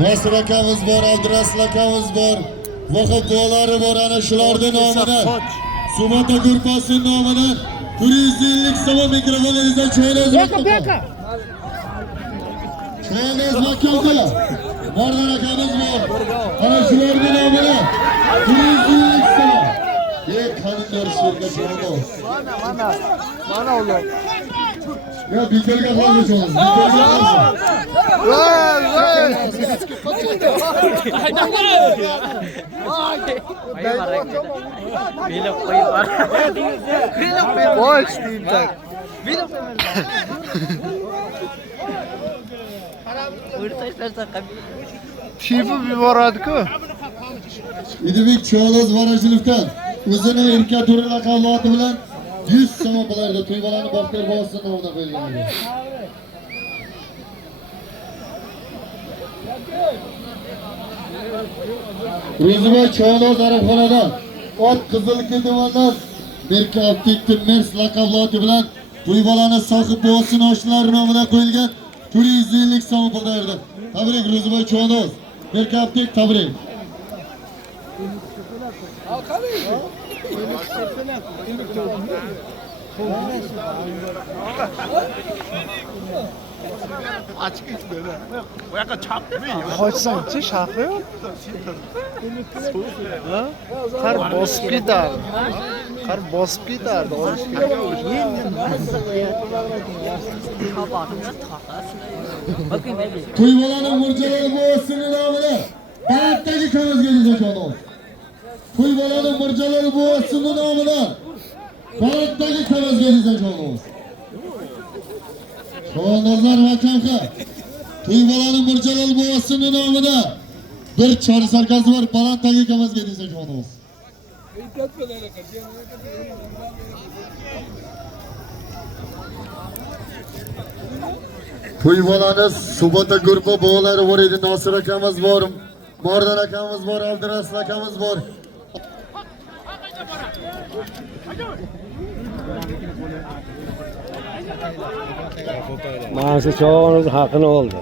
Nasır akamiz bor, Abdurasul akamiz bor. Vahab bolalari bor, ana shularning nomidan. Sumata guruhining nomidan 150 so'm mikrofoningizdan cho'ynoz Cho'ynoz makonda. Mordan akamiz bor. Ana shularning nomidan 150 so'm. Kanunlar şirket Cho'ynoz. Mana ular. Ya bitirga qoldi Cho'ynoz. Tepib yuboradi-ku. İdibek Cho'ynoz Varachilovdan o'zini erka turi laqabloti bilan 100 so'm pullarga to'y bolani Baxtiyor bobosining nomidan qo'yilgan edi. Ro'zibay Cho'ynoz arabxonadan ot Qizilki tumandan Merka Optik Mers laqabloti bilan to'y bolani sohib bobosining oshlari nomidan qo'yilgan 450 so'm pullarga. Tabrik Ro'zibay Cho'ynoz. Merka Optik tabrik. Qochsang-chi, shahri yo'q. Qar bosib ketardi. Qar bosib ketardi. To'y bolani murjalari bobosining nomidan Balandagi kamizga Cho'ynoz. To'y bolani murjalari bobosining nomidan Balandagi kamizga Cho'ynoz. Cho'ynozlar vakamga to'y bolani murjalari bobosining nomidan bir chori sarkasi bor Balandagi kamizga Cho'ynoz. To'y bolani Subota guruhi bolalari bor edi. Nosir akamiz bor, Mordan akamiz bor, Abdurasul akamiz bor. Ma'sum Cho'ynoz haqini oldi.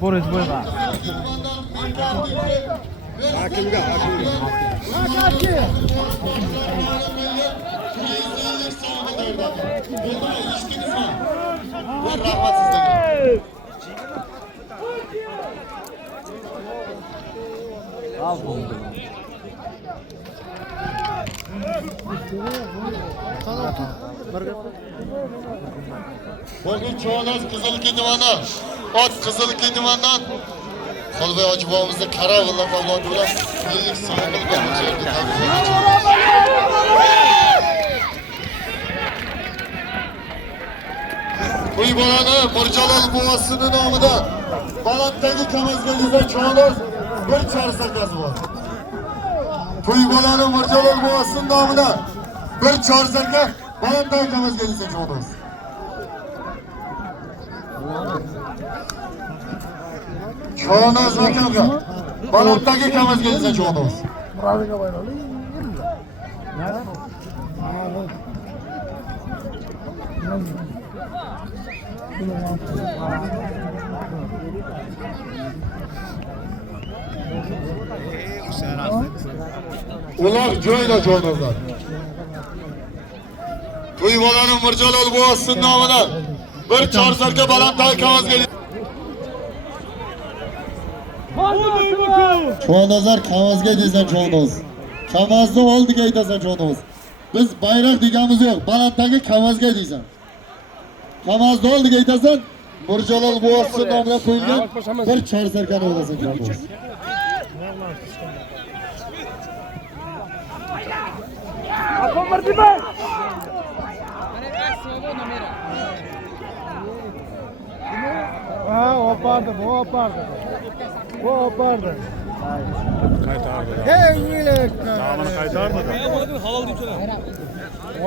Boris bo'yga. Hakimga. Rahmat sizlarga. Bugün Cho'ynoz Qizilki tumani, ot Qizilki tumanidan Xolbay hoji bobomizni Qaravilla qavloti bilan 50 so'm To'y bolani Mirjalol bobosining nomidan Balanddagi kamizga Cho'ynoz bir chorsakasi bor. To'y bolani Mirjalol bobosining nomidan bir chorsaka Balanddagi kamizga Cho'ynoz. Cho'ynoz vakamga Balanddagi kamizga Cho'ynoz. Ular joyda Cho'ynozlar. To'y bolani Mirjalol bobosining nomidan bir chorsaka Balanddagi kamizga Cho'ynozlar kamizga desan Cho'ynoz. Kamazni oldiga aytasan Cho'ynoz. Biz bayroq deganimiz yo'q, Balanddagi kamizga deysan. Kamazni oldiga aytasan, Mirjalol bobosining nomidan qo'yilgan bir chorsakani olasan Cho'ynoz. Opardi. Bu opardi. Qaytardi. Hey, yelak. Namini qaytardi. Halol deb so'ra.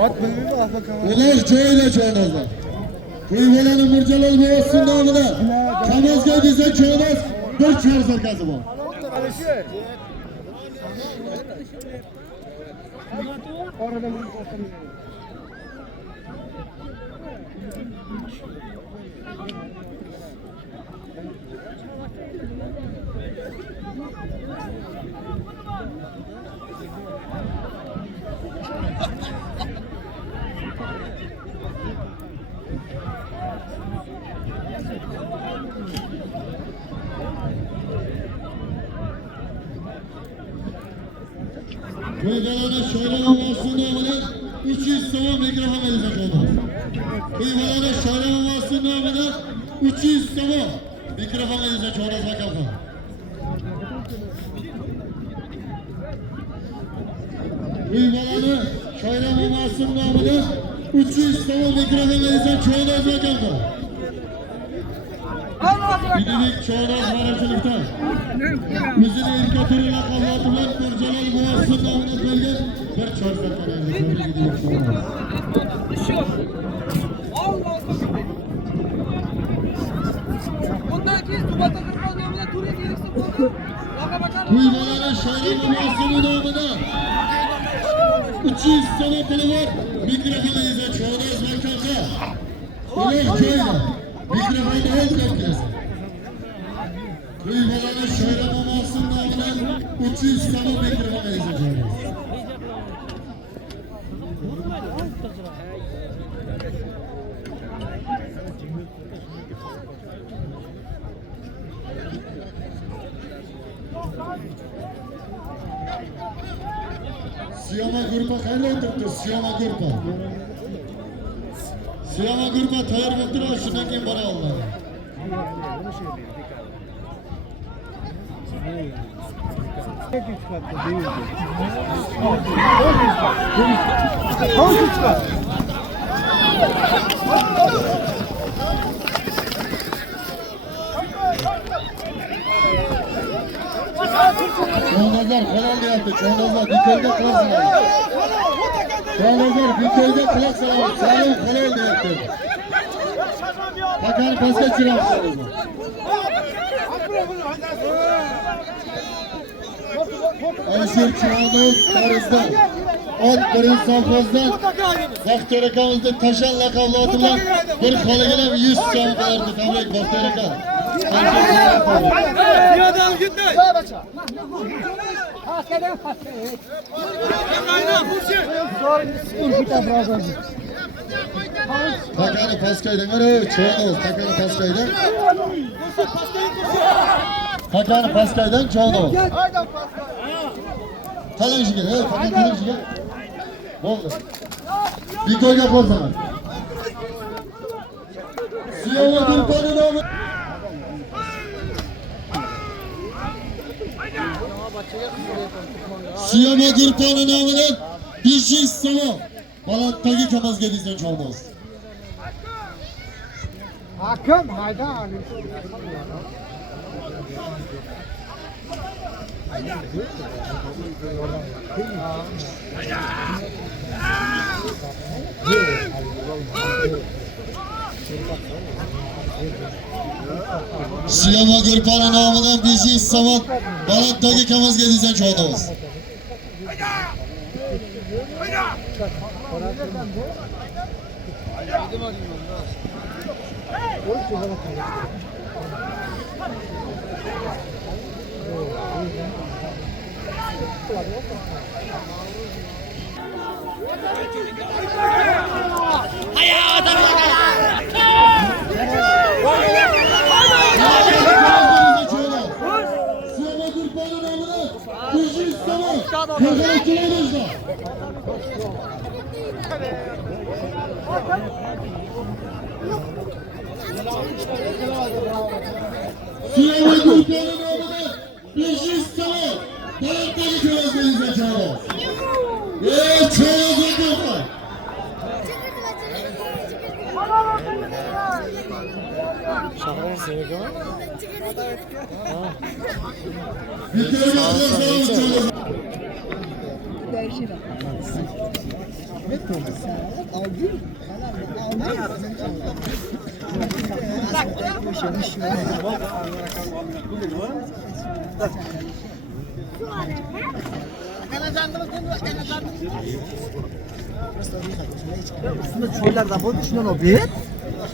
Ot bilmaymi, ahmoq. Ular joyda Cho'ynozlar. To'y bolani Mirjalol bobosining nomidan Kamazga desa Çoğunaz bir çar zarkası var. Kıyıvalana şöyle olmasın namına 300 soğuk mikrofon verecek olmaz. Kıyıvalana şöyle olmasın namına 300 soğuk mikrofon verecek olmaz bakalım. Kıyıvalana şöyle olmasın namına 300 soğuk mikrofon verecek olmaz bakalım. Bidilik Çoğunaz Baracılık'ta Üzüne İlkatır'la kallatılan Kurcalar Boğazı'nın namına koyulgan bir çorzak kanaldı. Böyle Bidilik Çoğunaz. Kuyuvalara şöyle Boğazı'nın namına 200 sene pılı var. Mikrofonu izle Çoğunaz Bakan'da. Ulan köyde. Mikrofonu ol kapkırası. Kıyıvalana şöyle mamasın namına 300 sene mikrofonu izle Çoğunaz. Siyama Gurpa kayla oturttu, Siyama Gurpa. Siyama Gurpa tayar baktıra, şuna kim bana Allah. Çoğunazlar kanal yaptı, Çoğunazlar bir köyde kılak salalım. Çoğunazlar bir köyde kılak salalım, salalım kanal yaptı. Bakar paska çırak salalım. Aysir Çoğunaz Karız'dan, 11. safhazdan, Bakterikamızda taşan lakablı atılan bir kalıgına 100 can kadardı tabrik Bakterikam. Takanı paskaydan ara Çoğunaz takanı paskaydan. Takanı paskaydan Çoğunaz. Kalın işi gel, takan kalın işi gel. Oldu. Bir koy yapar sana. Siyama Gürkan'ın namı. Siyama Gürkan'ın namının bir şey istemem. Balattaki kamaz gediysen Çoğunaz. Hakem Haydar. Siyama Gürkan'ın namından bir şey istemem. Balattaki kamaz gediysen Çoğunaz. Siyama Gürkan'ın namından bir şey istemem. Kırkana Çoğunaz'da. Siyama Gürkan'ın namından bir şey istemem. Balattaki kamaz gediysen Çoğunaz. Çoğunaz Gürkan. Şahane sevgi var. Bir kere yapalım Çoğunaz.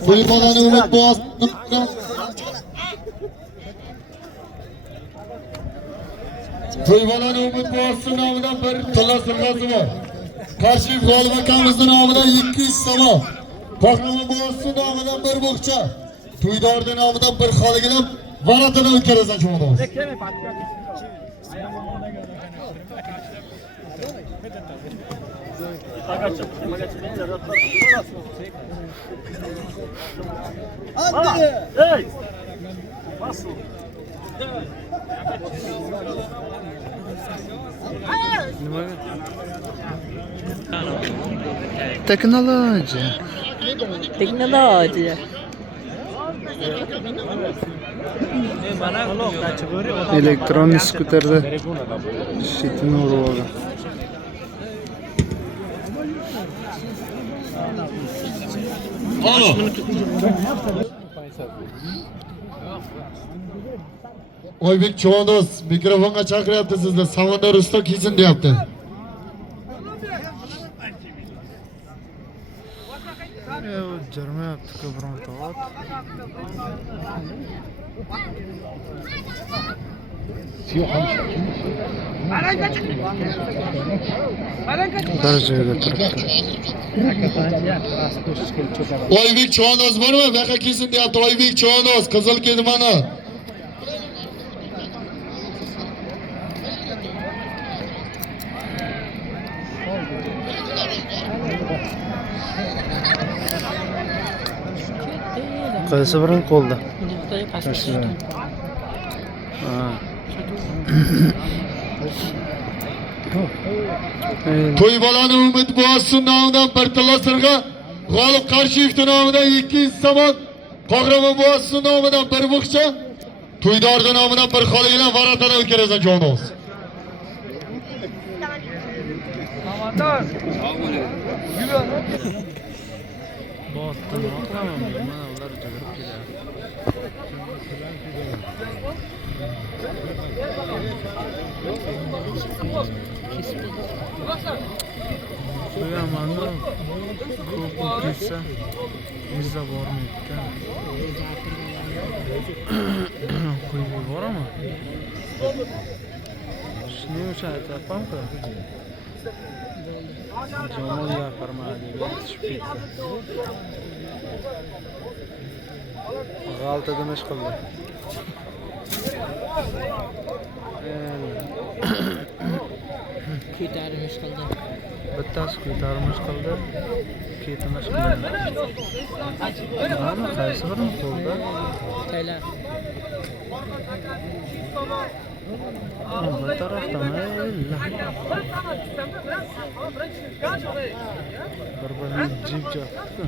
To'y bolani umid boğazından To'y bolani umid boğazı nomidan bir tilla sirg'asi bor. Qarshi g'olib akamizning nomidan 200 so'm. Qahramon boğazı nomidan bir bo'g'cha. To'ydorning nomidan bir xoligilab varatini o'tkazgan cho'g'imiz. Teknoloji. Teknoloji. Elektron skuterda shitini urib olgan. Oybek Cho'ndoz mikrofonga chaqiryapti sizni. Samandar usta kiysin deyapti. Jarmayapti-ku bironta ot. Bir joyda turibdi. Oybek Cho'ndoz bormi? Bu yoqqa kiysin deyapti. Oybek Cho'ndoz qizil kedmani. Qaysi birini qo'lda? To'y bolani umid boğazı nomidan bir tilla sirg'a. G'olib Qarshiyevning nomidan 200 so'm. Qahramon boğazı nomidan bir bo'g'cha. To'ydorning nomidan bir xoligilab varatini o'tkazgan cho'g'imiz. Botni oqlaman, mana ular jig'irib kelyapti. Qo'yaman-da. Ko'p ketsa, izza bormaydi. Qo'yib yuboraman. Shuning uchun aytyapman-ku. Jamol gapirmadi, tushib ketdi. G'altada ish qildi. Ko'tarmish qildi. Bittasi ko'tarmish qildi, ketimish qildi. Mana qaysi birini qo'lda? Qaylar. Bu tarafdan bir-birini jib chopdi.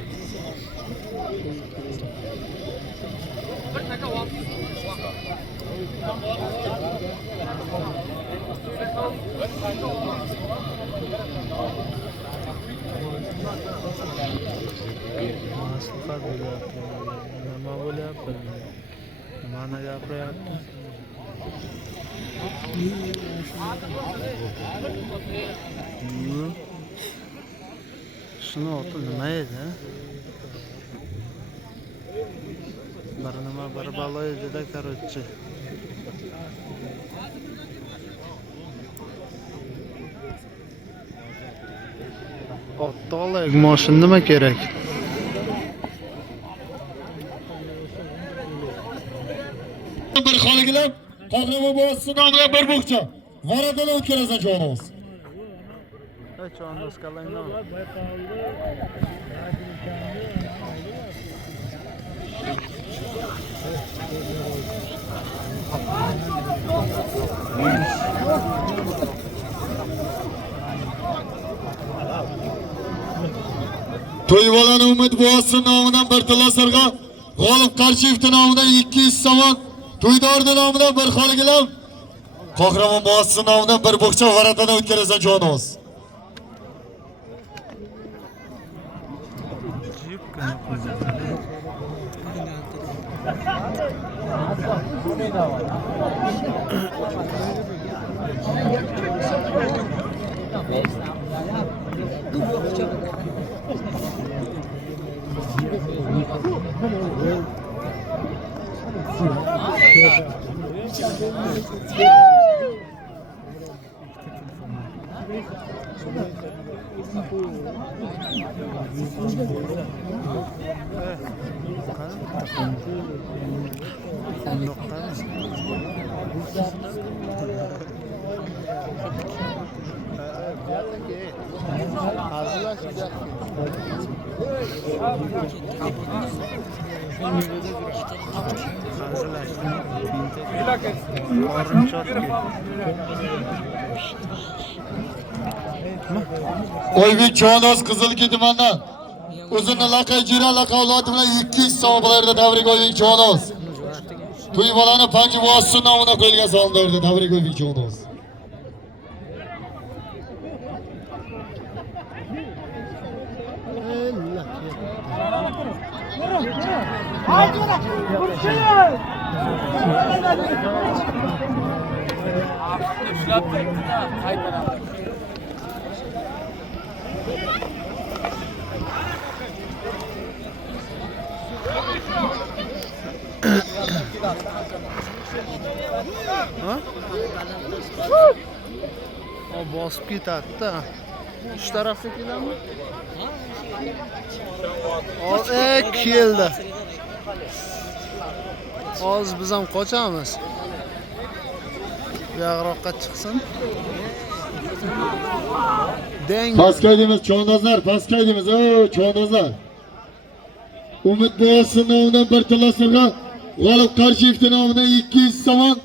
Maslahat beryapti. Nima bo'lyapti? Nimani gapiryapti? Shuni oti nima edi? Bir nima bir balo edi-da, короче. Otni olaylik, moshin nima kerak? Bir xoligilab Qahramon boğazı nomidan bir bo'g'cha. Varatini o'tkazgan cho'g'imiz. Cho'ndoz qalangno. To'y bolani umid boğazı nomidan bir tilla sirg'a. G'olib Qarshiyevning nomidan 200 so'm. To'ydorning nomidan bir xoligilab Qahramon boğazı nomidan bir bo'g'cha varatini o'tkazgan cho'g'imiz. O'yvik Cho'noz Qizilki tumandan o'zini laqay jira laqavloti bilan 200 so'm bilan tabrik O'yvik Cho'noz. To'y bolani Panji Vosi nomidan qo'yilgan sonlarida tabrik O'yvik Cho'noz. O bosib ketadi-da. Shu tarafdagilarmi? Keldi. Hozir biz ham qochamiz. Yaqroqqa chiqsin. Deng. Pastkaydimiz Cho'nozlar, pastkaydimiz. O Cho'nozlar. Umid Boyasi nomidan bir tillasirga, G'olib Qarshiyev nomidan 200 so'm,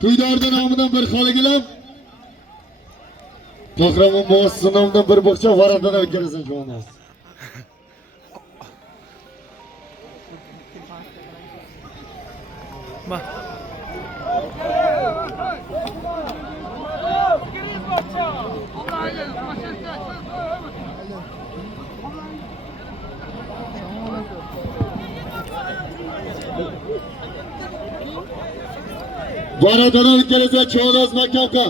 To'ydorda nomidan bir xoligilam, Qahramon Boyasi nomidan bir bog'cha Varadan o'tkazsin Cho'noz. Bak. Varadan o'tkazsin Cho'noz maktabga.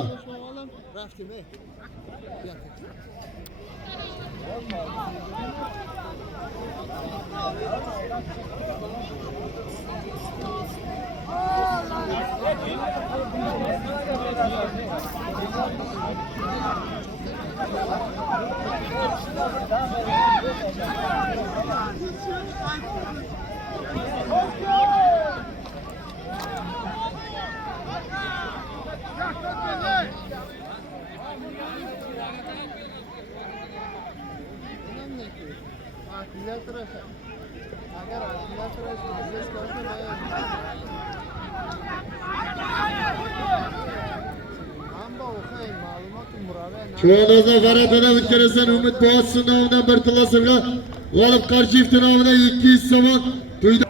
Cho'nozlar Varadan o'tkazsin Umid Boyasi nomidan bir tillasirga, G'olib Qarshiyev nomidan 200 so'm, To'yda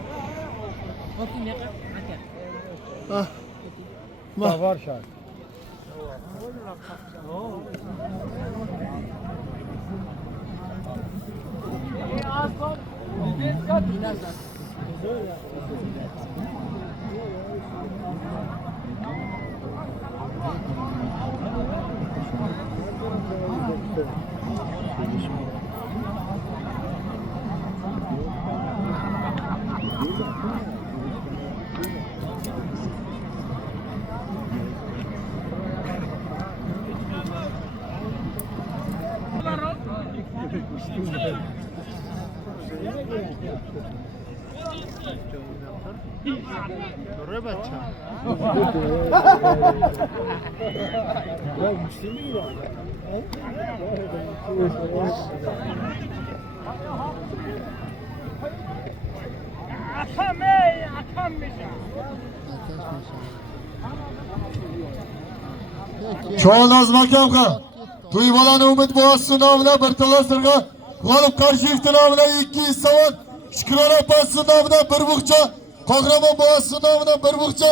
Var şart. Dur bachcha. Cho'noz maktabga to'y bolani Umid Boyasi nomidan bir tillasirga, G'olib Qarshiyev nomidan 200 so'm, Shukrona opasi nomidan bir bog'cha, Qahramon Boyasi nomidan bir bog'cha,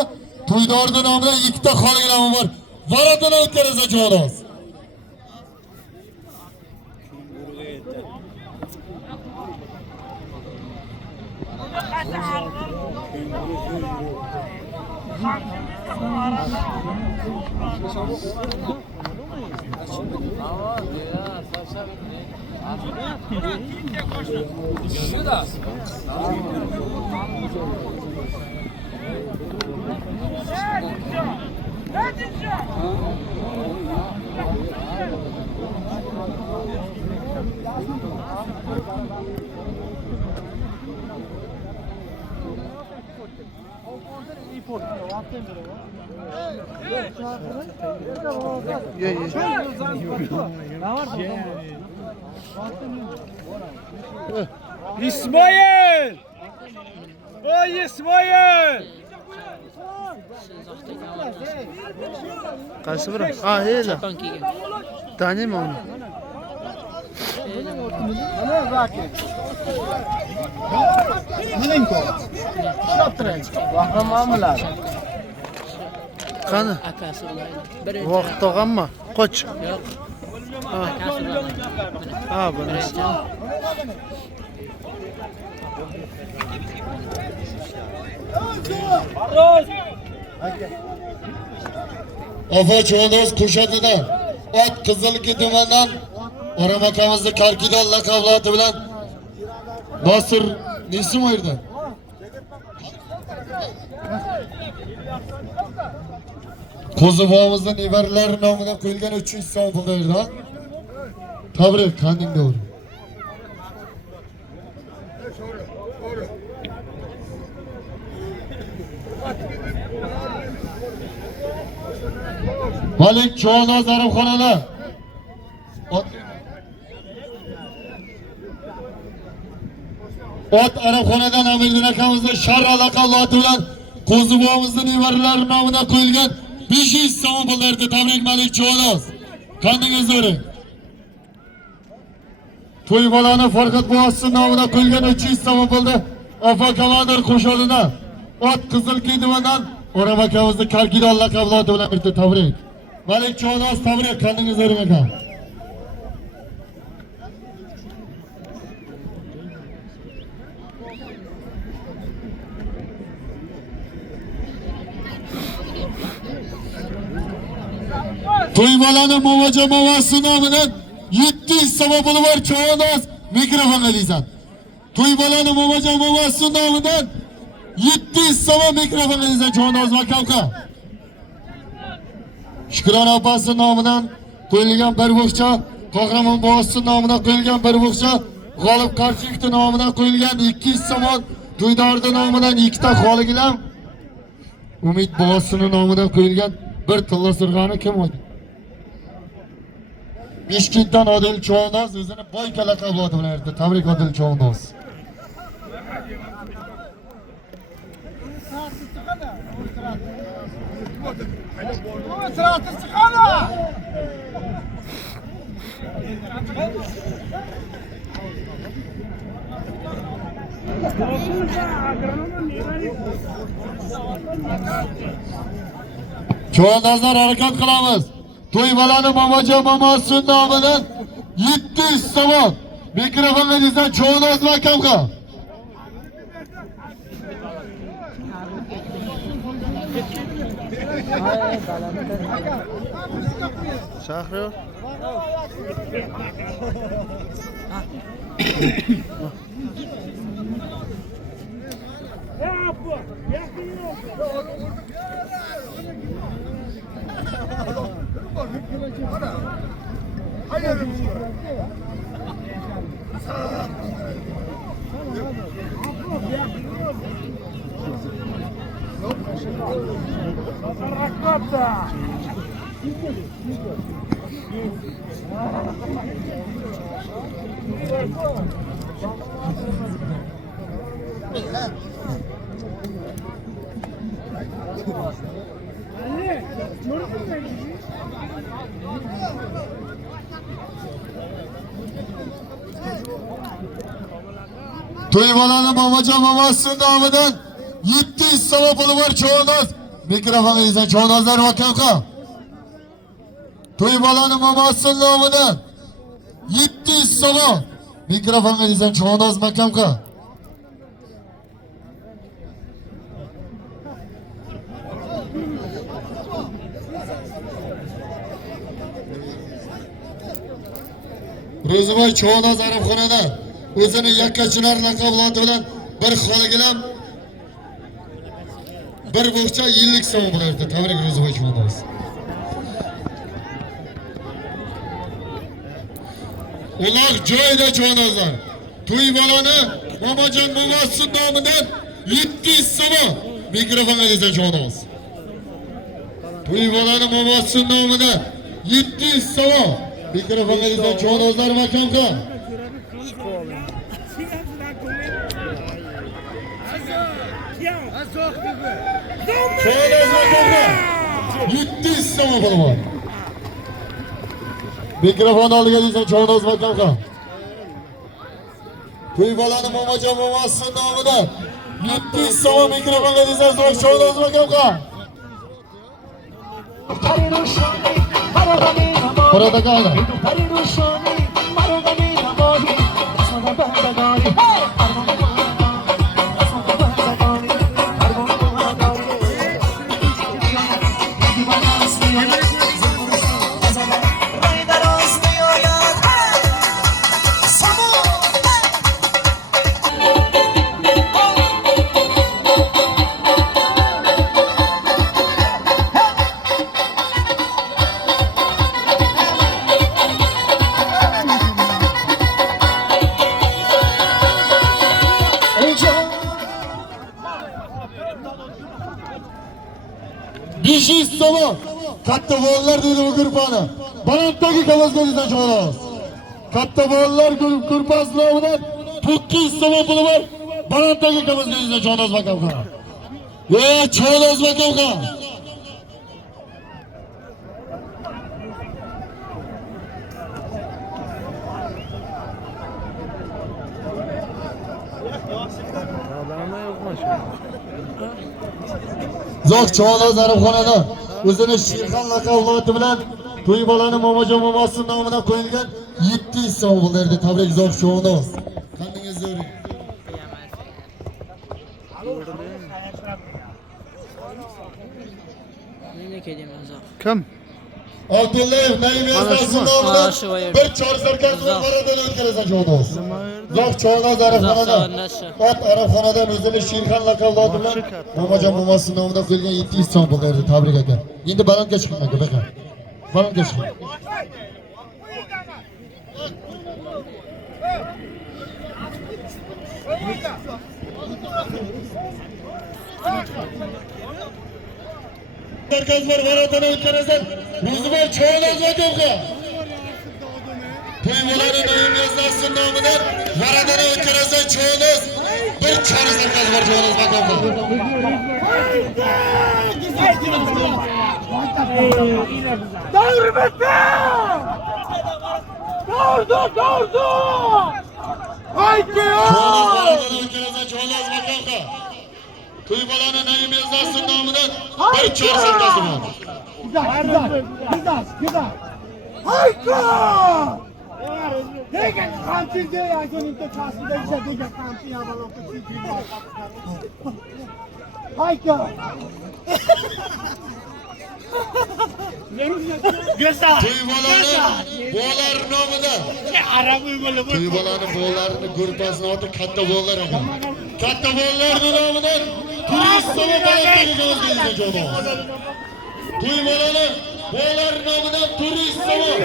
To'ydorda nomidan 2 ta xoligilam bor. Varadan o'tkazsin Cho'noz. İsmail! Oy İsmail! Qaysi biri? Ha, ela. Chopon kiygan. Taniyman uni. Mana Zaki. Milenko. Shotranch. Qahramonlar. Qani? Akasi ulaydi. Birinchi. Vaqt tog'ammi? Qoch. Yo'q. Akasi ulaydi. Ha, bunisi. Afa Cho'ndoz Qo'shatida ot Qizilki tumanidan Oram akamizni Karkidon laqablati bilan Nosir Nesim o'yirdi. Qo'zibomizning nevaralari nomidan qo'yilgan 300 so'm pul berdi. Tabrik, qanding doğru. Malik Cho'ndoz Arabxonada Ot Arabxonadan Amirdin akamizning Sharra laqablati bilan Qo'zibomizning nevaralari nomidan qo'yilgan 500 so'm pul berdi. Tabrik Malik Cho'ndoz. Qandingiz o'ring. To'y bolani Farqat Boğazsi nomidan qo'yilgan 300 so'm pulni Afa komandir qo'shinida ot Qizilki tumanidan Oram akamizni Karkidon laqablati bilan berdi. Tabrik. Malik Cho'ndoz tabrik, qandingiz o'ring aka. To'y bolani Movaja Mavasi nomidan 700 so'm puli bor Cho'ndoz mikrofonga deysan. To'y bolani Movaja Mavasi nomidan 700 so'm mikrofonga deysan Cho'ndoz vakavqa. Shukron opasi nomidan qo'yilgan bir buqcha, Qahramon bosi nomidan qo'yilgan bir buqcha, G'olib Qarchikov nomidan qo'yilgan 200 so'm, To'ydordi nomidan 2 ta xoligilam, Umid bosining nomidan qo'yilgan bir tilla sirg'ani kim o'ydi? Bishkentdan Odil Cho'ndoz o'zini boyka laqablati bilan erdi. Tabrik Odil Cho'ndoz. Cho'ndozlar harakat qilamiz. To'y bolani Momajo Momosi nomidan 700 so'm. Mikrofonga desa Cho'ndoz vakamga. Shahriyor. To'y bolani Momajo Momosi nomidan 700 so'm puli bor Cho'ndoz. Mikrofonga desa Cho'ndozlar vakamqa. To'y bolani Momosi nomidan 700 so'm. Mikrofonga desa Cho'ndoz makamqa. Ro'ziboy Cho'g'noz arabxonada o'zini yakkachilar laqablati bilan bir xoligilam bir bo'xcha yillik so'm bo'lardi. Tabrik Ro'ziboy Cho'g'noz. Ular joyda Cho'g'nozlar. To'y bolani Mamajon Mo'massin nomidan 700 so'm mikrofonga desan Cho'g'noz. To'y bolani Mo'massin nomidan 700 so'm mikrofonga desan Cho'g'nozlar makamga. Cho'g'noz makamga 700 so'm bo'ladi. Mikrofon oldiga desan Cho'g'noz makamga. To'y bolani Mamajon Mo'massin nomidan 700 so'm mikrofonga desan Cho'g'noz makamga. Burada kaldı. Dişi so'm katta bolalar dedi bu grupani. Balandagi qog'ozga desan Cho'g'noz. Katta bolalar grupasi nomidan 900 so'm puli bor. Balandagi qog'ozga desan Cho'g'noz makamga. Cho'g'noz makamga. Zoq Cho'g'noz arabxonada o'zini Shirxon laqablati bilan to'y bolani Mamajon Mo'massin nomidan qo'yilgan 700 so'm bo'ldi. Tabrik Zoq Cho'g'noz. Qandingiz zo'ring. Kim? Abdullayev Naim Yazdasin nomidan bir chor sarkasini qaradan o'tkazasan Cho'g'noz. Zoq Cho'g'noz arabxonada ot arabxonadan o'zini Shirxon laqablati bilan Mamajon Mo'massin nomidan qo'yilgan 700 so'm bo'ldi. Tabrik aka. Endi balandga chiqing aka, baqa. Balandga chiqing. Markaz var, varatana o'tkazasan. Ro'ziboy Cho'g'noz makamga. To'y bolani Naim Yazdasin nomidan varatana o'tkazasan Cho'g'noz. Bir chora markaz var Cho'g'noz makamga. Doğru bitti! Doğru! Haydi ya! Cho'g'noz varatana o'tkazasan Cho'g'noz makamga. To'y bolani Naim Yazdasin nomidan bir chora markaz var. Güzel! Haydi! Degen kampin de ya gönül de kasında işte degen kampin ya bana okutun. Haydi! Güzel! To'y bolani bo'lar nomidan. To'y bolani bo'larini grupasini oti katta bo'lar ekan. Katta bo'larni nomidan turist so'mi balandagi qog'ozga Cho'g'noz. To'y bolani bo'lar nomidan turist so'mi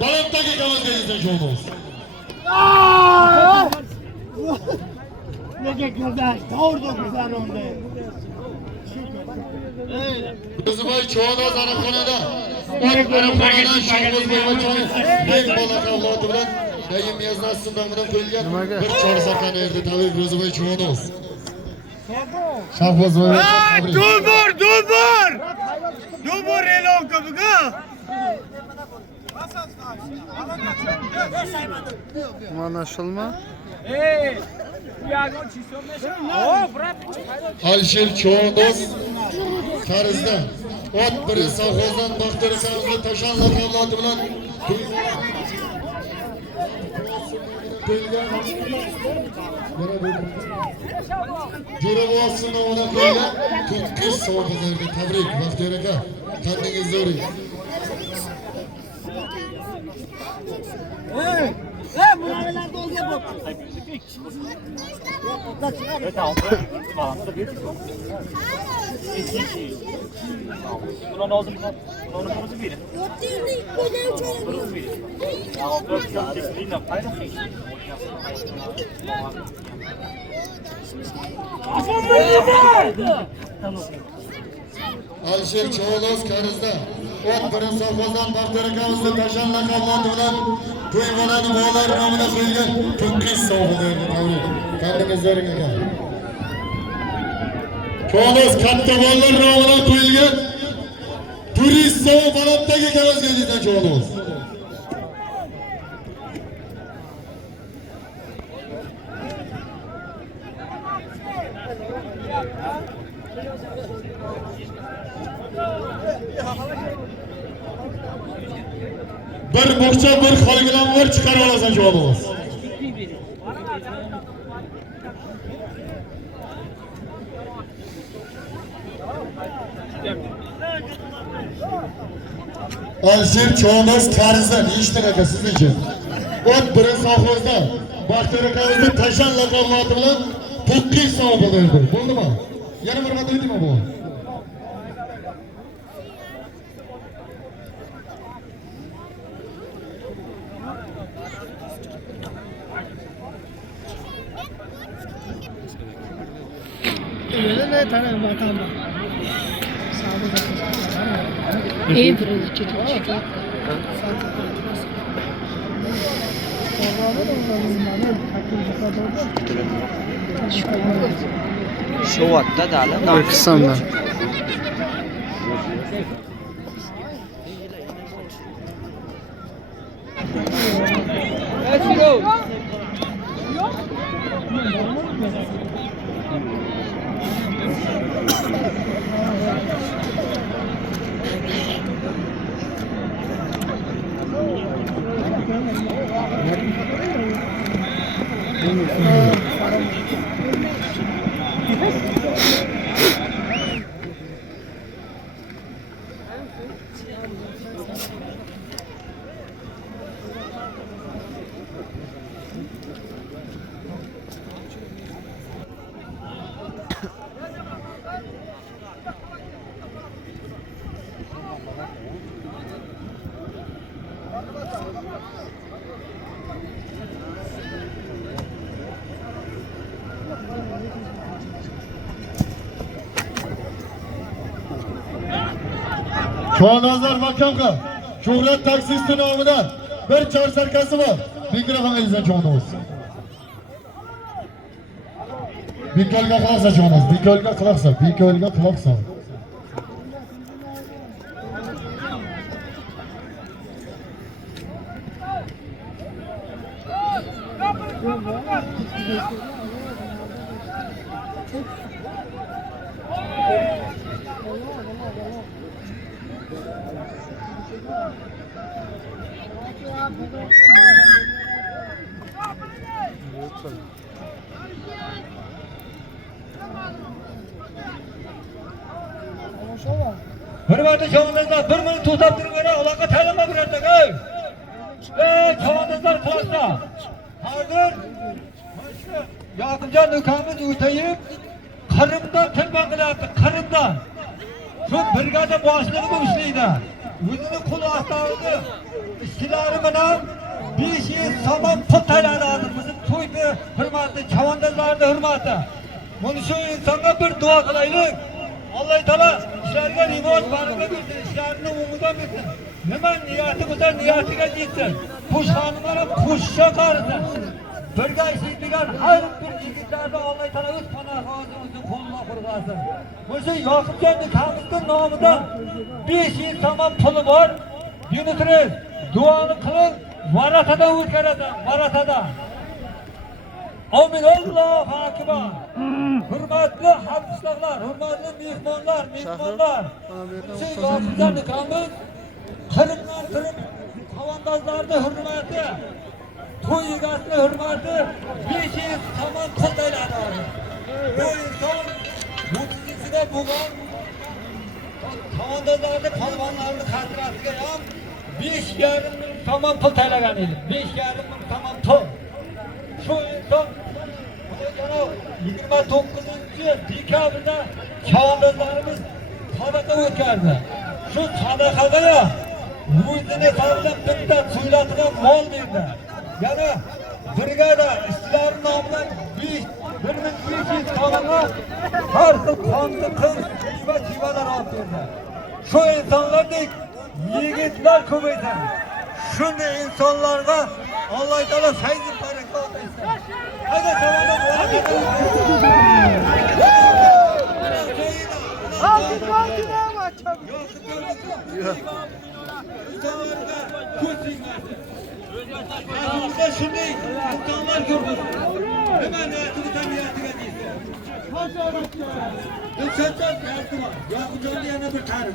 balandagi qog'ozga Cho'g'noz. Ne güzel! Doğru güzel oldu. Ro'ziboy Cho'g'noz arabxonada ot arabxonadan Shahboz Boyvachonov bek bola avlodi bilan Naim Yazdasin nomidan qo'yilgan bir chora sarkani erdi. Tabrik Ro'ziboy Cho'g'noz. Shahboz Boyvachonov tabrik. Dubur e'lon qildi. Mana shulmi? Alisher Cho'g'noz Karizda ot biri savg'ozdan Baxtiyor akamizga Toshonlar avlodi bilan Jo'ravosi nomidan qo'yilgan 900 so'm berdi. Tabrik Baxtiyor aka. Qandingiz zo'ring. Bularlar dolga bop. Alisher Cho'g'loz Karizda ot birin sovxozdan Baxtiyor akamizni Tashan laqablari bilan to'yxonani bog'lar nomiga qo'yilgan to'qqiz sovg'alarni tavrik. Qandimizlaring ekan. Cho'g'loz katta bog'lar nomiga qo'yilgan turist sovg'a balandagi akimizga deysan Cho'g'loz. Bir bokcha bir qolgan var chiqarib olasan Cho'g'loz. Alisher Cho'g'loz Karizda nechta aka siz uchun? Ot birin sovxozda Baxtiyor akamizni Tashan laqablari bilan 9 sovg'a berdi. Bo'ldimi? Yana bir marta aytaymi bu? Shuvatda dali. Turkistondan. Cho'g'nozlar makamga Shuhrat taksisti nomidan bir chor sarkasi bor. Mikrofonga izlan Cho'g'noz. Bikolga quloqsa Cho'g'noz, bikolga quloqsa, bikolga quloqsa. Hurmatli chavandozdlar, bir minut to'xtab turinglar, aloqa tanlama birodar. Chavandozdlar quloqda. Hozir Yoqubjon ukamiz o'tayib Qrimdan tilban qilyapti, Qrimdan. Shu brigada boshlig'i bu ishlaydi. O'zini qo'l ostida ishchilari bilan 500 so'm pul tayyorladi. Bizim to'yni hurmatli chavandozlarning hurmati. Mana shu insonga bir duo qilaylik. Alloh taolo ishlarga rivoj baraka bersin, ishlarni o'ngidan bersin. Nima niyati bo'lsa niyatiga yetsin. Qo'shxonlar ham qo'shishga qarasin. Birga ishlaydigan har bir yigitlarni Alloh taolo o'z panohida o'zi qo'llab qo'ysin. O'sha Yoqubjon ukamizning nomidan 500 so'm puli bor. Yunitiriz, duoni qiling, varatadan o'tkazadi, varatadan. Amin, Allohu akbar. Hurmatli hamshirlar, hurmatli mehmonlar, Shu Yoqubjon ukamiz Qrimdan turib chavandozlarning hurmati, to'y egasining hurmati 500 so'm pul tayyorladi. Bu inson 30-da bo'lgan chavandozlarning polvonlarning xotirasiga ham 5,5 ming tamam pul taylagan edim. 5,5 ming tamam pul. Şu inson yana 29-dekabrda chavandozlarimiz sadaqa o'tkazdi. Shu sadaqaga o'zini tanlab bitta so'ylatiga mol berdi. Yana brigada ishchilar nomidan 1500 tonna har xil qonli qiz va chivalar olib berdi. Shu insonlardek yigitlar ko'paysin. Shunday insonlarga Alloh taolo fayz barakot bersin. Hayda savollar Aslında shunday insonlar ko'rdik. Nima niyatiga tabiatiga deysiz? Shunchalik yartma. Yo'qjonda yana bir ta'rif.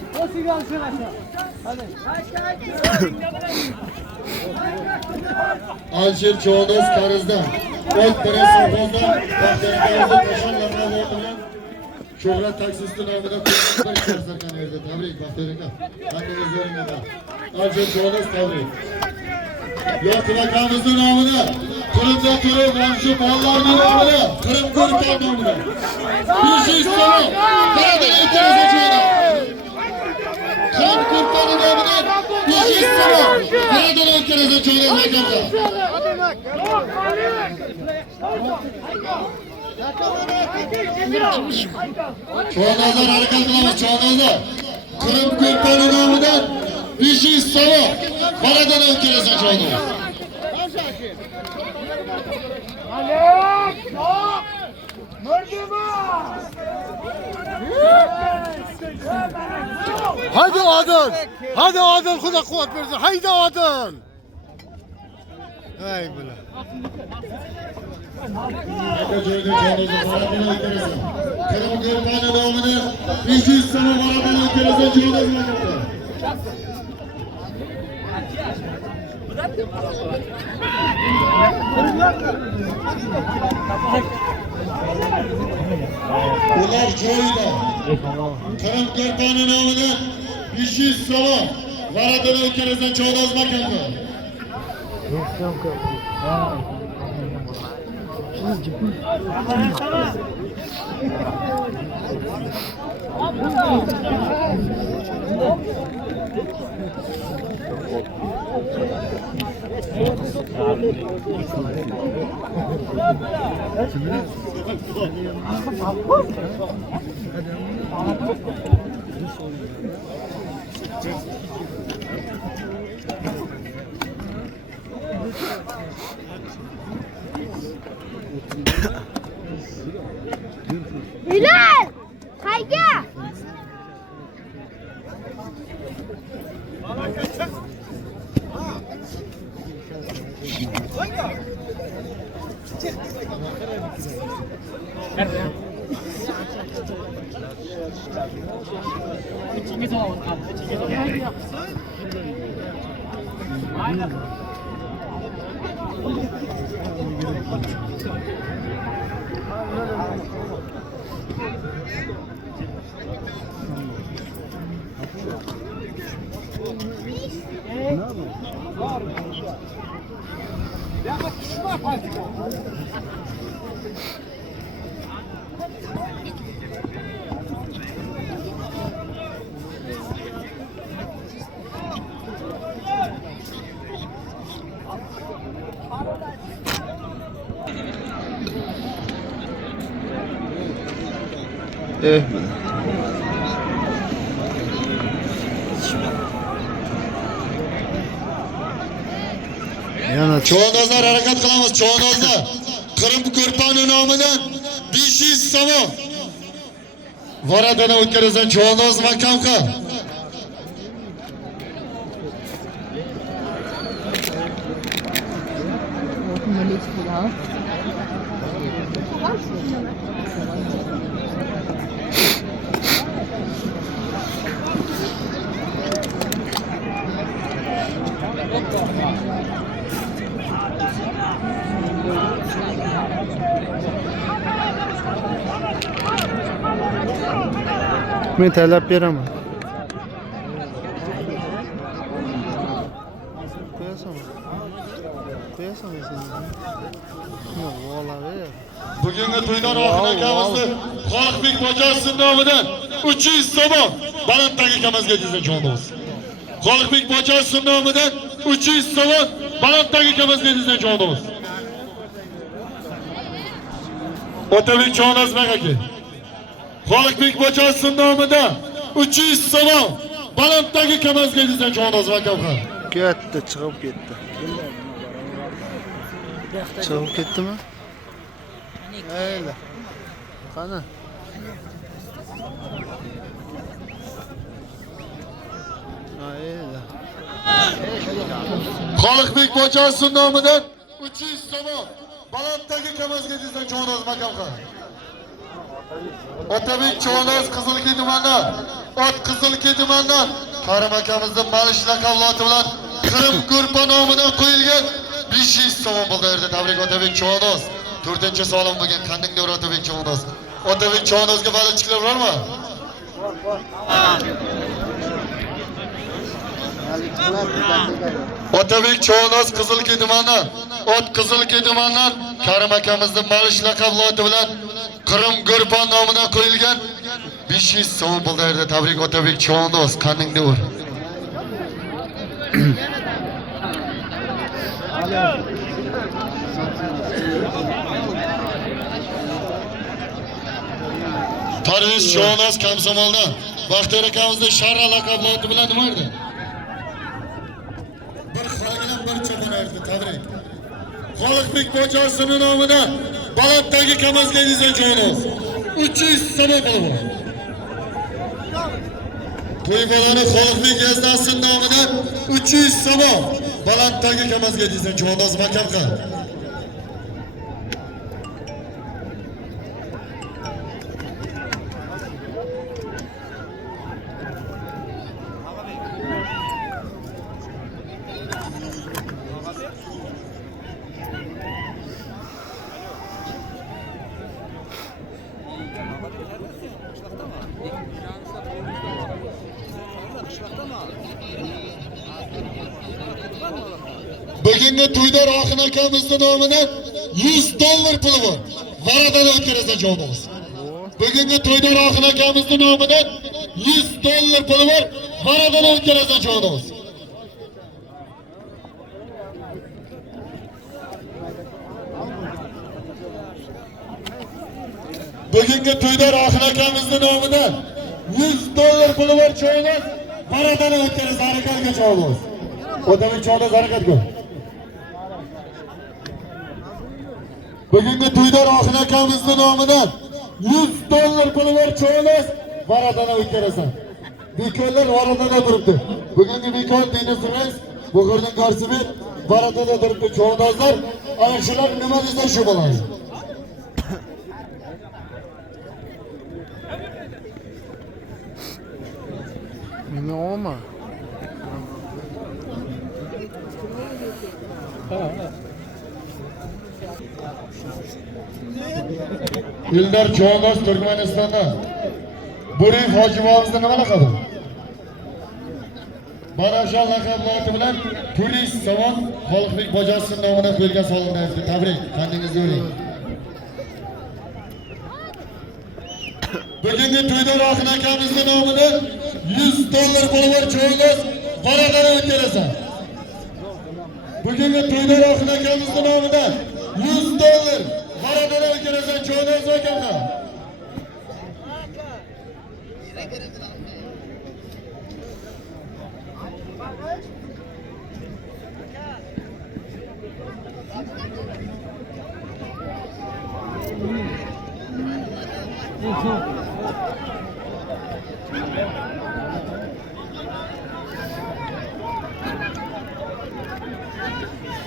Alşir Çoğunuz Karız'da. Ot Peresi Boz'da. Bakteriyanızda taşanlarına boğulan. Şöhret taksisti namına kurulmuş bir Serkan Erdi. Tebrik Bakteriyan. Anneniz yerine de. Alşir Çoğunuz tebrik. Yatılakamızın namına. Kırımda Turuk Ramşu Mallarının namına. Kırım Gürkan namına. Bir şey istiyorum. Nereden itiraz açıyorlar? Kırım Gürkan'ın namına. Bir şey istiyorum. Nereden itiraz açıyorlar? Çoğunuzlar hareket kılamız çoğunuzlar. Kırım Gürkan'ın namından bir şey istiyorum. Nereden itiraz açıyorlar? Hadi Adın. Hadi Adın. Xudo kuvvet versin. Haydi Adın. Hey bile. Kırım Gürkan'ın namını 200 sene beraber ülkenize çoğunuzlar. Ular Çoğu'da Kırım Gürkan'ın namını 200 sene beraber ülkenize çoğunuzlar. Bilal! Qayga? Çoğunuzlar hareket kılamız çoğunuzlar. Kırım Gürkan'ın namından 500 sene Varadana o'tkazgan çoğunuz makamka. Men talab beraman. Koyasan mı? Koyasan mı sen? Yok, olaver. Bugungi to'yda Rohin akamizni Xoliqbek Bojasining nomidan 300 so'm balandagi kamazga dizdan jo'namiz. Xoliqbek Bojasining nomidan 300 so'm balandagi kamazga dizdan jo'namiz. Otabek Cho'noz aka. Xoliqbek Bojasining nomidan 300 so'm balandagi kamazga dizdan jo'namiz aka. Ketdi, chiqib ketdi. Chiqib ketdimi? Öyle. Qani? Öyle. Xoliqbek Bojasining nomidan 300 so'm balanddagi kamazga dizdan Cho'noz makamqa. Otabek Cho'noz Qizilki tumanidan, Qizilki tumanidan Karim akamizning Malish laqabloti bilan Qirim Ko'rpa nomidan qo'yilgan 500 so'm bo'ldi yerda. Tabrik Otabek Cho'noz. 4-solim bo'lgan qanding davr Otabek Cho'noz. Otabek Cho'nozga balichliklar bormi? Otabek Cho'noz Qizilki tumanidan, Qizilki tumanidan Karim akamizning Malish laqabloti bilan Qirim Ko'rpa nomidan qo'yilgan 500 so'm bo'ldi yerda. Tabrik Otabek Cho'noz qanding davr. Parviz Cho'noz Komsomoldan Baxtiyor akamizning Sharra laqabloti bilan nima edi? Bir xolagina bir cho'pon erdi. Tabrik. Xoliqbek Bojasining nomidan balanddagi kamazga dizdan Cho'noz 300 so'm bo'ldi. To'y bolani Xoliqbek Yazdasining nomidan 300 so'm balanddagi kamazga dizdan Cho'noz makamqa. Bugungi to'yda Rohin akamizning nomidan 100 dollar puli bor. Varadan o'tkazsa jo'namiz. Bugungi to'yda Rohin akamizning nomidan 100 dollar puli bor. Varadan o'tkazsa jo'namiz. Bugungi to'yda Rohin akamizning nomidan 100 dollar puli bor jo'namiz. Varadan o'tkazsa harakatga jo'namiz. Otabek Cho'noz harakat qil. Bugungi to'yda Rohin akamizning nomidan 100 dollar puli bor Cho'noz varadan o'tkazsan. Bekorlar varadada turibdi. Bugungi bekor Denis Reis, Buxorning Qarsibet varadada turibdi. Cho'nozlar ana shular nima desa shu bo'ladi. Nima olma? Ildar Cho'noz Turkmanistonda. Burin hojibovimizni nima laqabi? Barashan laqabloti bilan turist savol Xoliqbek Bojasining nomidan qo'yilgan solinadi. Tabrik, qandingiz yo'ring. Bugungi to'yda Rohin akamizning nomidan 100 dollar puli bor Cho'noz varadan o'tkazsan. Bugungi to'yda Rohin akamizning nomidan 100 dollar varadan o'tkazsan Cho'noz akamga.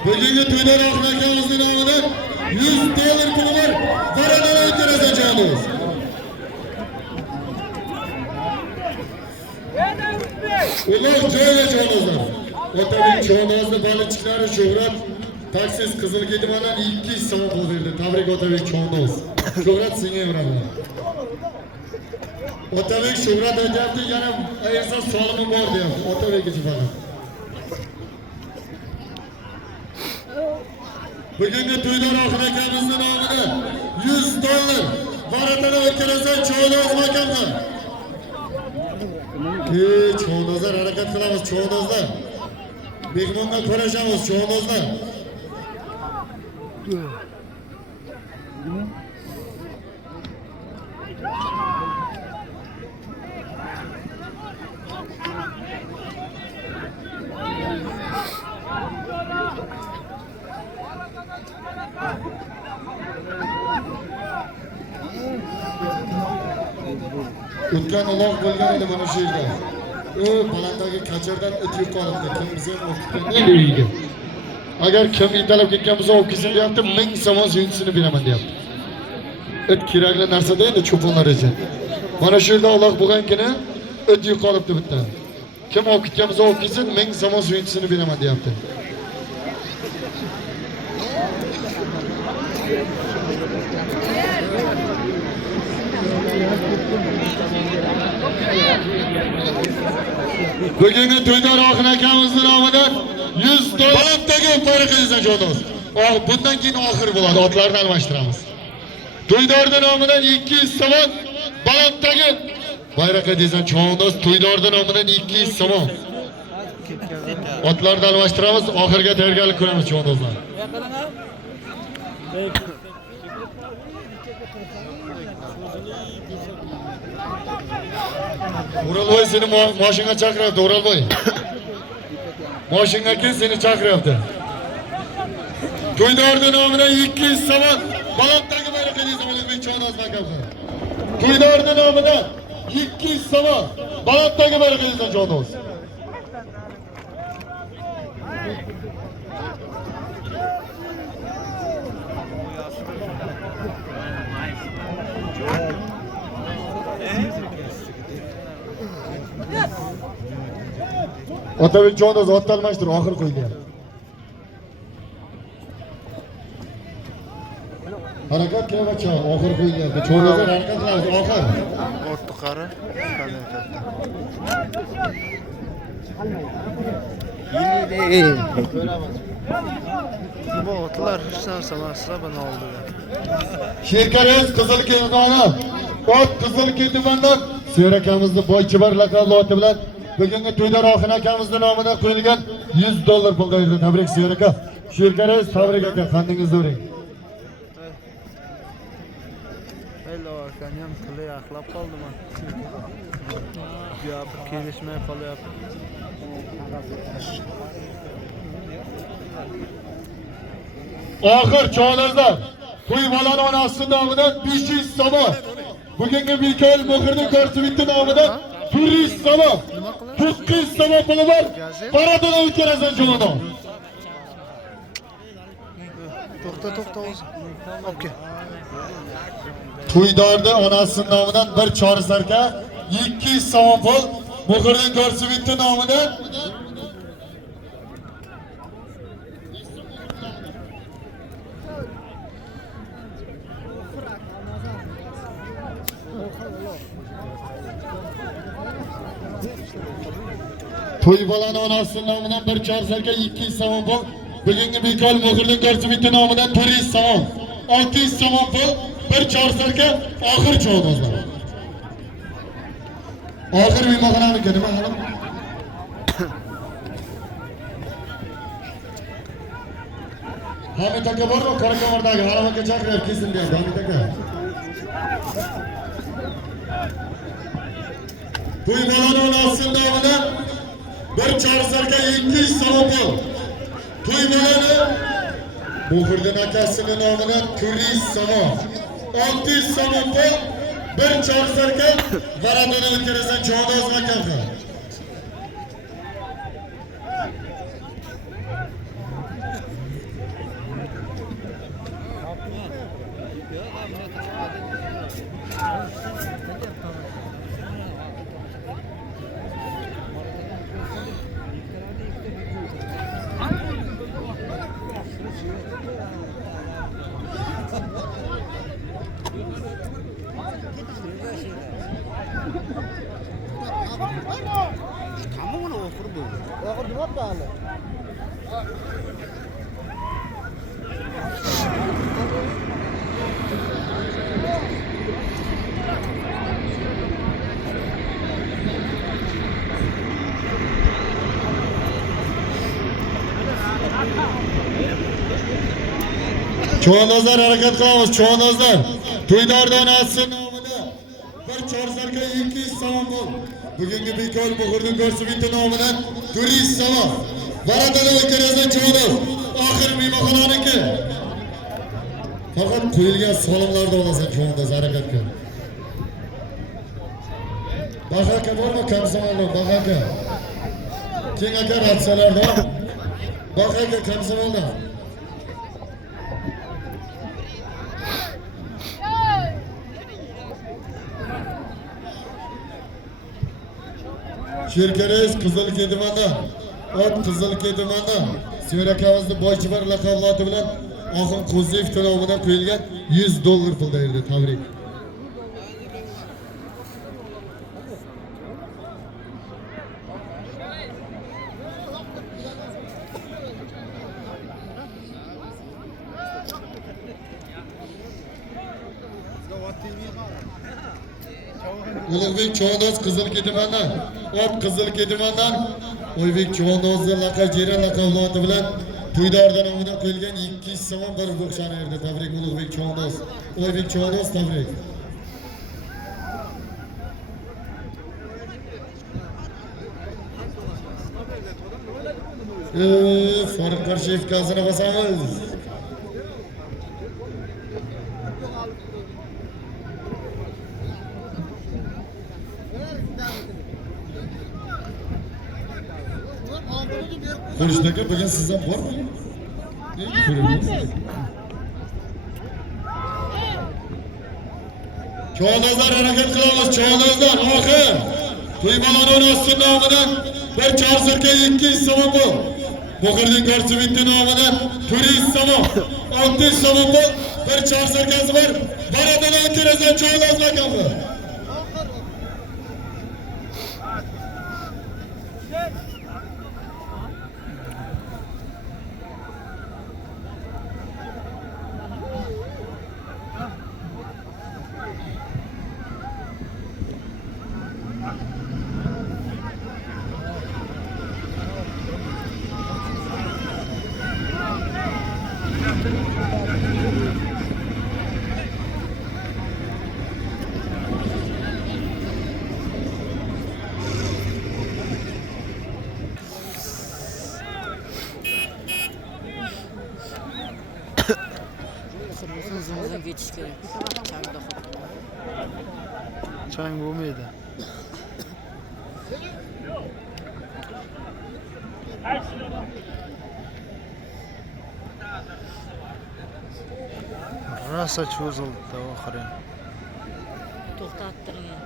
Bugungi to'yda Rohin akamizning nomidan 100 dollar puli bor varadan o'tkazsan Cho'noz. Ular joyga Cho'nozlar. Otabek Cho'nozning baliqchilari Shuhrat Taksis Qizilgi tumanidan 200 so'm pul berdi. Tabrik Otabek Cho'noz. Shuhrat senga beraman. Otabek Shuhrat aytayapti, yana ayirsa solimi bor deyapti. Otabek uchun faqat. Bugungi to'ylar Oxir akamizning nomidan $100 varatani o'tkazsan Cho'noz makamga. Cho'nozlar harakat qilamiz, Cho'nozlar. Mehmonga ko'rashamiz, Cho'nozlar. O'tgan uloq bo'lgan edi mana shu yerda. Balandagi kachardan it yo'qolibdi. Kim bizni o'qitgan uyiga. Agar kim italab ketgan bo'lsa, o'kizim deyapti, 1000 somon suyuntisini beraman deyapti. It kerakli narsada endi cho'ponlar uchun. Mana shu yerda uloq bo'lgan kuni it yo'qolibdi bitta. Kim olib ketgan bo'lsa, o'kizim 1000 somon suyuntisini beraman deyapti. Bugungi to'yda Oxir akamizning nomidan $100 balandagi bayroq qilsan Cho'noz. Bundan keyin oxir bo'ladi, otlarni almashtiramiz. To'ydorning nomidan 200 somon balandagi bayroq qilsan Cho'noz. To'ydorning nomidan 200 somon. Otlarni almashtiramiz, oxirga tayyorgarlik ko'ramiz Cho'nozlar. O'ralboy seni mashinaga chaqiryapti, O'ralboy. Mashinaga kel, seni chaqiryapti. To'ydorning nomidan 200 somon balandagi bayroq qilsan O'zbek Cho'noz makamga. To'ydorning nomidan 200 somon balandagi bayroq qilsan Cho'noz. Otabek Cho'noz ot almashtir, oxir qo'ydi. Harakat qilyapti, oxir qo'ydi. Cho'nozlar harakat qiladi, oxir. O'tni qara. Bu otlar hech narsa masra bana oldilar. Sherkaroz Qizil Ketibani, ot Qizil Ketibandan Serakamizning boychibar laqabli oti bilan bugungi to'yda Oxir akamizning nomidan qo'yilgan $100 pul qo'yildi. Tabrik Seraka. Sherkaroz tabrik aka, qandingizni o'ring. Hello, akam tili yaxlab qoldim. Gapir kelishmay qolyapti. Oxir Cho'nozlar to'y bolani onasi nomidan 500 somon. Bugungi Mikael Muxirning ko'rsatuvchi nomidan 400 somon. 900 somon puli bor. Paradan o'tkazsan Cho'noz. To'xta o'zi. Okey. To'ydorda onasining nomidan bir chorsarka 200 somon pul, Muxirning ko'rsatuvchi nomidan to'y bolani onasining nomidan bir chorsarka 200 somon pul, bugungi Mikael Muxirning ko'rsatuvchi nomidan 400 somon, 600 somon pul, bir chorsarka oxir Cho'nozlar. Oxir mehmonxonamizga nima qilib? Hamid aka bormi? Qorako'mardagi Harom aka chaqiryapti, kelsin deyapti Hamid aka. To'y bolani onasining nomidan bir chorsarka 200 somon pul. To'y bolani Muxirning akasining nomidan 400 somon, 600 somon pul, bir chorsarka varadani o'tkazsan Cho'noz makamga. Çoğunuzlar harakat qilamiz, çoğunuzlar. To'ydordan asın nomida bir chorsarka 200 so'm bol. Bugungi bekor Buxurning Go'rsubiti nomidan 400 so'm. Varadada o'tkazgan cho'g'dir. Oxir mehmonxonaniki. Faqat qo'yilgan solimlarda olasan cho'g'da harakatga. Bahaka bormi kamsamonlar, bahaka. Keng aka ratsalarda. Bahaka kamsamonlar. Şirkeriz Qizil Kedimanda, ot Qizil Kedimanda, Sevarakamizni boychivar laqablati bilan Oxun Qo'ziyev nomidan qo'yilgan $100 pul berdi. Tabrik. Ulug'bek Cho'g'noz Qizil Kedimandan, ot Qizil Kedimandan Oybek Cho'g'nozni laqab jera laqablati bilan To'ydor nomidan qo'yilgan 200 so'm bir bo'xshani berdi. Tabrik Ulug'bek Cho'g'noz. Oybek Cho'g'noz tabrik. Farruh Qarshiyev gazini bosamiz. Xurshdaka bugün sizden var mı? Ne ko'ramiz? Cho'g'nozlar harakat qilamiz, cho'g'nozlar oxir. To'y baloni o'stin nomidan bir chorsirka 200 so'm bu. Buxurning Go'rsubiti nomidan 400 so'm, 600 so'm bu. Bir chorsirkasi bor. Baradan o'tkazgan cho'g'nozlar kabi. Hızımıza geçiş gerek. Çayda Chang bo'lmaydi. Rosa cho'zildi oxiri. to'xtattirgan.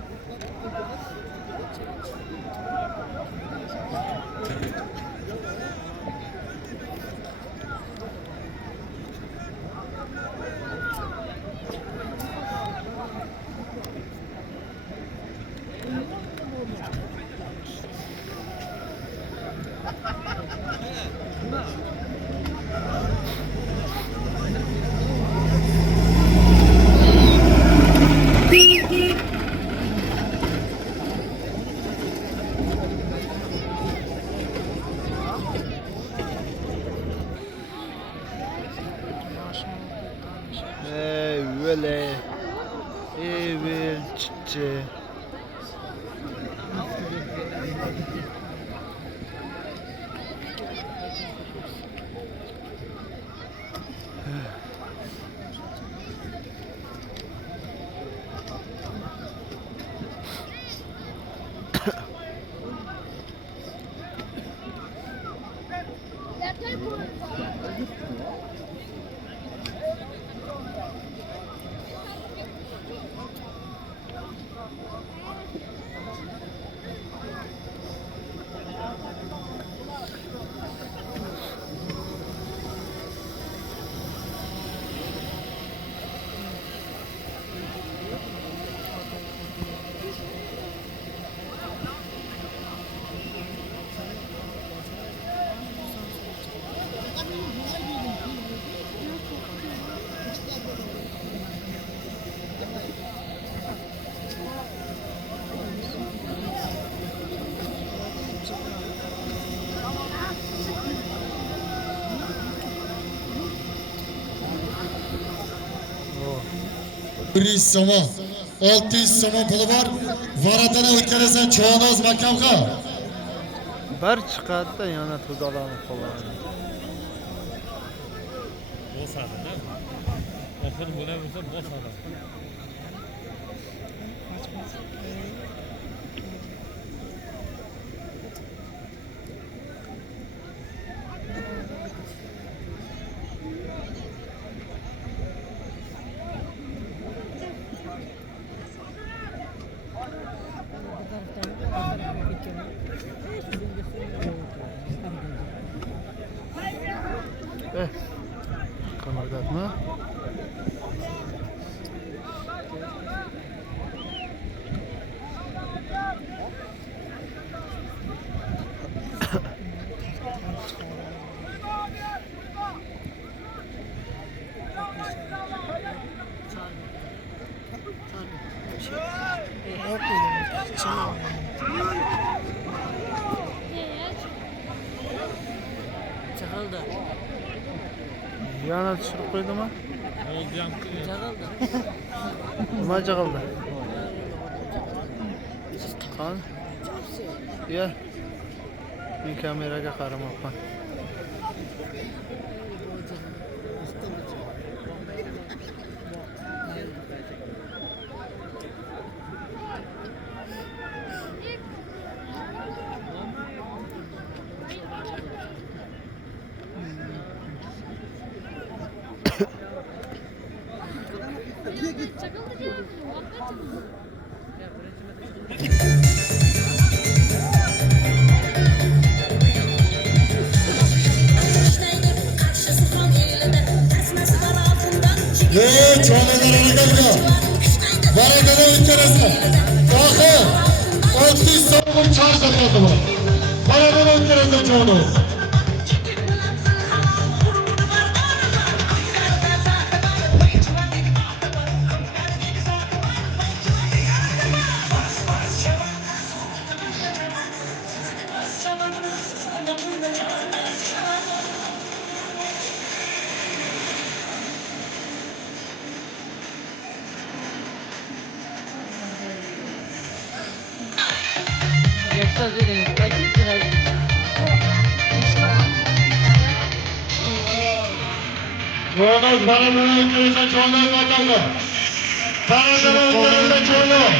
Böyle. Evet, çiçeği. 100 so'm, 600 so'm puli bor. Varadani o'tkarasan Cho'noz makamga. Bir chiqadi-da yana to'dalanib qoladi. Bosadi-da. Oxir bo'laversa bosadi. Kımırdatma. Çakıldı. Yana tushirib qo'ydimi? Oldu Çakıldı. Nima jig'ildi? Qani? Ya. Men kameraga qaramabman. Çoğunlara geldi. Varadana o'tkarasan. Oxir 600 so'm charj qildi bu. Varadana o'tkarasan Cho'noz. Çoğunuz varadana o'tkarasan Cho'noz makamga. Varadana o'tkarasan Cho'noz.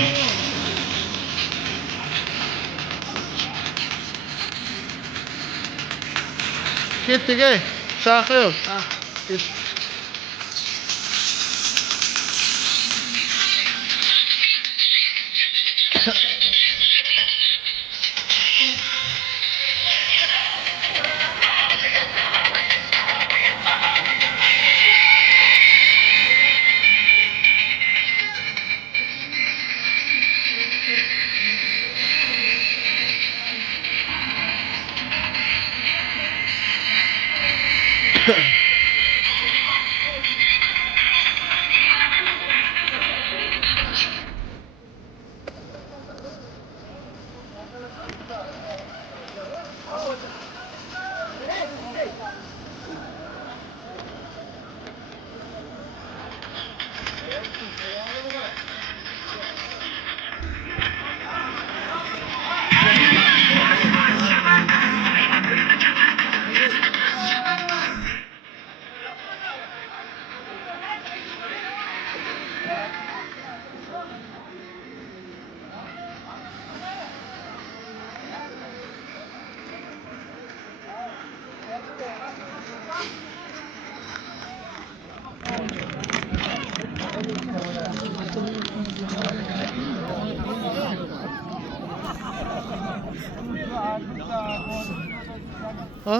Ketdik ey. Sahi yo'q. Ha?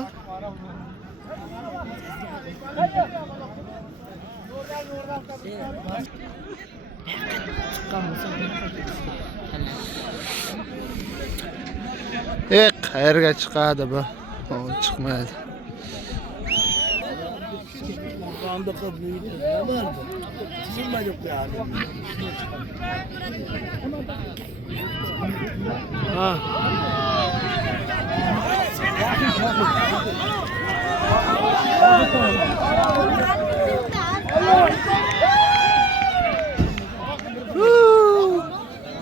Qayerga chiqadi bu? Chiqmaydi. Anda kabulüydü. Ne vardı? Sizin yok yani. Ha.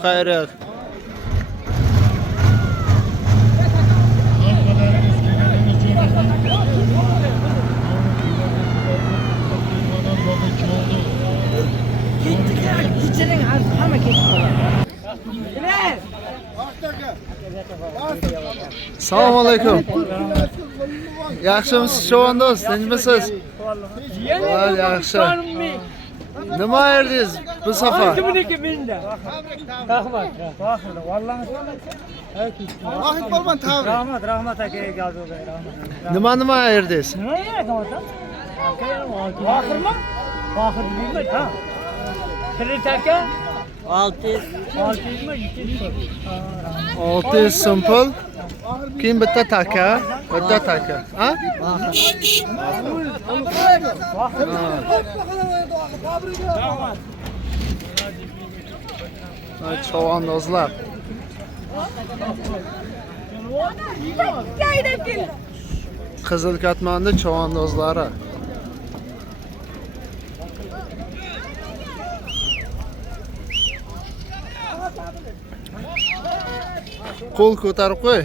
xayriyat. Hammalarimiz kelganingiz uchun rahmat. Kechiring, hamma ketib qoladi. Assalomu alaykum. Yaxshimisiz chavandoz? Tinchmisiz? Voy, yaxshi. Nima erdingiz bu safar? Kimniki menda? Rahmat. Vahid polvon tavri. Rahmat aka keldi. Nima erdingiz? Nima aka? Oxirmi? Oxir nima ta? Kirit aka 600 mi 600 so'm pul. Keyin bitta taka. Ha? Ay, chavandozlar. Qizil Katmandu chavandozlari. Qo'l ko'tarib qo'y.